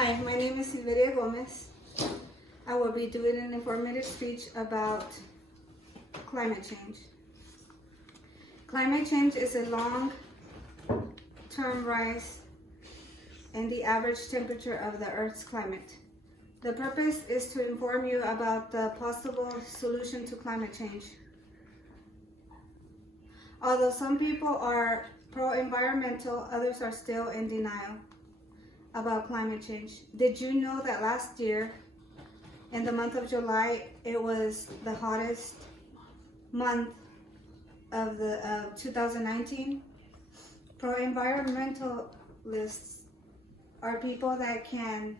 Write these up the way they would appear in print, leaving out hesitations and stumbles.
Hi, my name is Silveria Gomez. I will be doing an informative speech about climate change. Climate change is a long-term rise in the average temperature of the Earth's climate. The purpose is to inform you about the possible solution to climate change. Although some people are pro-environmental, others are still in denial about climate change. Did you know that last year, in the month of July, it was the hottest month of 2019? Pro-environmentalists are people that can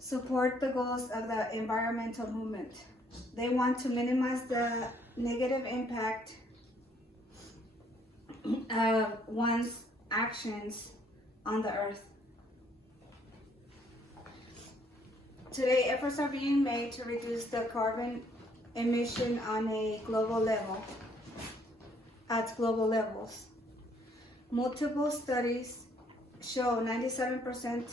support the goals of the environmental movement. They want to minimize the negative impact of one's actions on the earth. Today, efforts are being made to reduce the carbon emission on a global level, at global levels. Multiple studies show 97%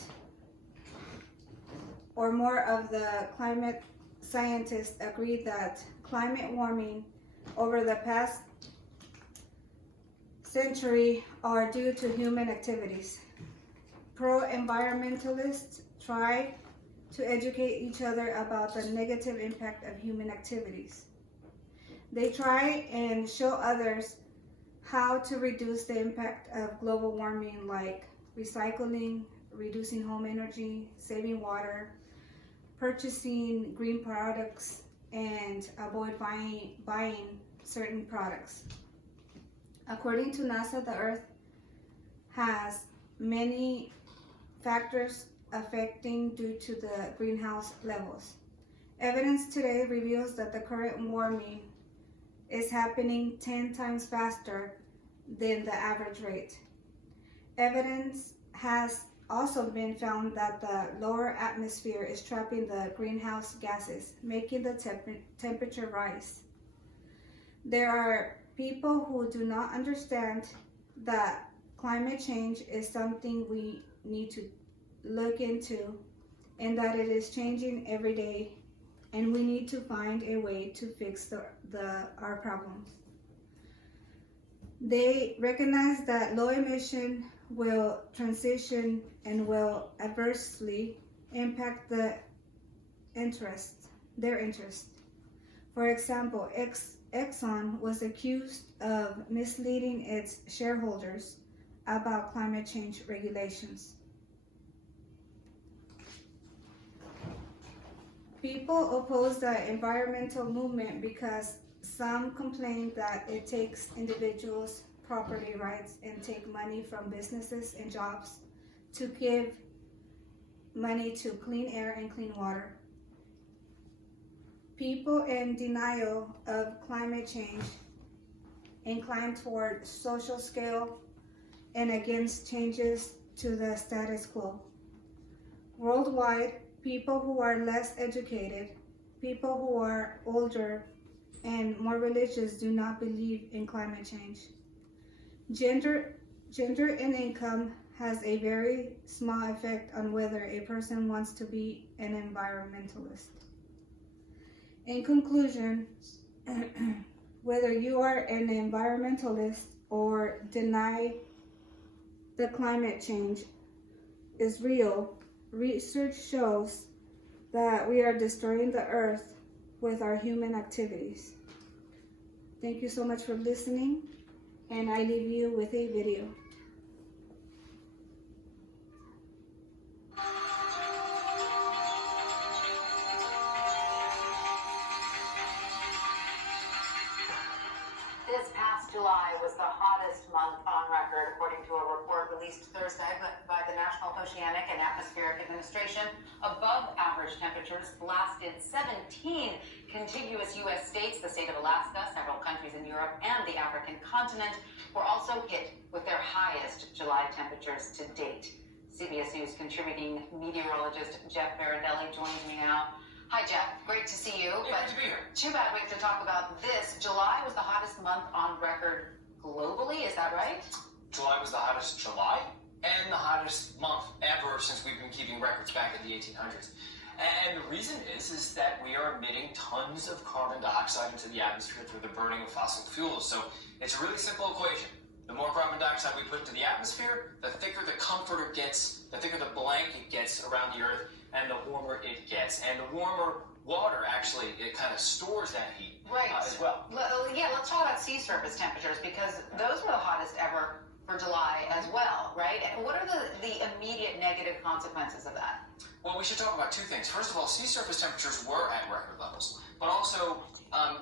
or more of the climate scientists agree that climate warming over the past century are due to human activities. Pro-environmentalists try to educate each other about the negative impact of human activities. They try and show others how to reduce the impact of global warming, like recycling, reducing home energy, saving water, purchasing green products, and avoid buying certain products. According to NASA, the Earth has many factors affecting due to the greenhouse levels. Evidence today reveals that the current warming is happening 10 times faster than the average rate. Evidence has also been found that the lower atmosphere is trapping the greenhouse gases, making the temperature rise. There are people who do not understand that climate change is something we need to look into, and that it is changing every day, and we need to find a way to fix our problems. They recognize that low emission will transition and will adversely impact their interest. For example, Exxon was accused of misleading its shareholders about climate change regulations. People oppose the environmental movement because some complain that it takes individuals' property rights and take money from businesses and jobs to give money to clean air and clean water. People in denial of climate change incline toward social scale and against changes to the status quo. Worldwide, people who are less educated, people who are older, and more religious do not believe in climate change. Gender and income has a very small effect on whether a person wants to be an environmentalist. In conclusion, whether you are an environmentalist or deny the climate change is real, research shows that we are destroying the earth with our human activities. Thank you so much for listening, and I leave you with a video. This past July was the hottest month on record, according to a report released Thursday by the National Oceanic and Atmospheric Administration. Above average temperatures blasted 17 contiguous U.S. states. The state of Alaska, several countries in Europe, and the African continent were also hit with their highest July temperatures to date. CBS News contributing meteorologist Jeff Baradelli joins me now. Hi, Jeff. Great to see you. Yeah, good to be here. Too bad we have to talk about this. July was the hottest month on record globally. Is that right? July was the hottest July? and the hottest month ever since we've been keeping records back in the 1800s. And the reason is that we are emitting tons of carbon dioxide into the atmosphere through the burning of fossil fuels. So it's a really simple equation. The more carbon dioxide we put into the atmosphere, the thicker the comforter gets, the thicker the blanket gets around the Earth, and the warmer it gets. And the warmer water, actually, it kind of stores that heat as well. Yeah, let's talk about sea surface temperatures, because those were the hottest ever for July as well, right? And what are the immediate negative consequences of that? Well, we should talk about two things. First of all, sea surface temperatures were at record levels, but also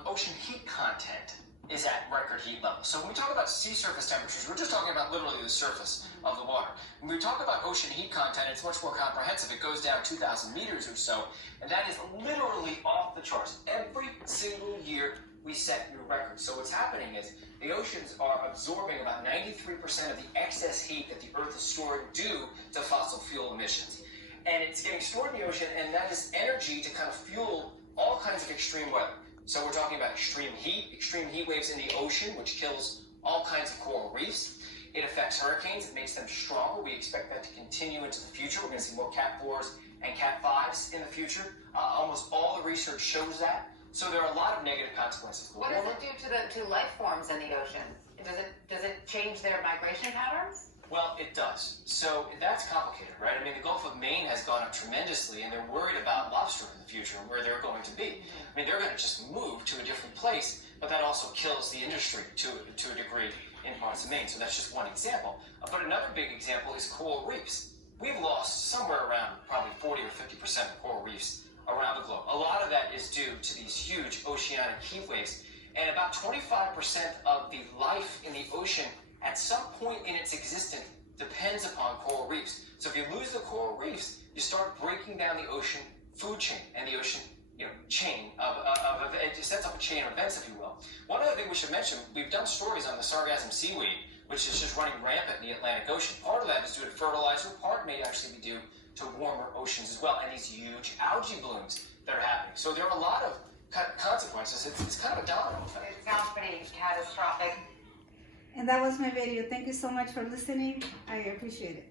ocean heat content is at record heat levels. So when we talk about sea surface temperatures, we're just talking about literally the surface of the water. When we talk about ocean heat content, it's much more comprehensive. It goes down 2,000 meters or so, and that is literally off the charts. Every single year we set new records. So what's happening is the oceans are absorbing about 93% of the excess heat that the Earth is storing due to fossil fuel emissions. And it's getting stored in the ocean, and that is energy to kind of fuel all kinds of extreme weather. So we're talking about extreme heat waves in the ocean, which kills all kinds of coral reefs. It affects hurricanes. It makes them stronger. We expect that to continue into the future. We're going to see more Cat 4s and Cat 5s in the future. Almost all the research shows that. So there are a lot of negative consequences. What does it do to life forms in the ocean? Does it change their migration patterns? Well, it does. So that's complicated, right? I mean, the Gulf of Maine has gone up tremendously, and they're worried about lobster in the future and where they're going to be. I mean, they're going to just move to a different place, but that also kills the industry to a degree in parts of Maine. So that's just one example. But another big example is coral reefs. We've lost somewhere around probably 40 or 50% of coral reefs around the globe. A lot of that is due to these huge oceanic heat waves, and about 25% of the life in the ocean at some point in its existence depends upon coral reefs. So if you lose the coral reefs, you start breaking down the ocean food chain and the ocean chain it sets up a chain of events, if you will. One other thing we should mention, we've done stories on the sargassum seaweed, which is just running rampant in the Atlantic Ocean. Part of that is due to fertilizer, part may actually be due to warmer oceans as well, and these huge algae blooms that are happening. So there are a lot of consequences. It's kind of a domino effect. It sounds pretty catastrophic. And that was my video. Thank you so much for listening. I appreciate it.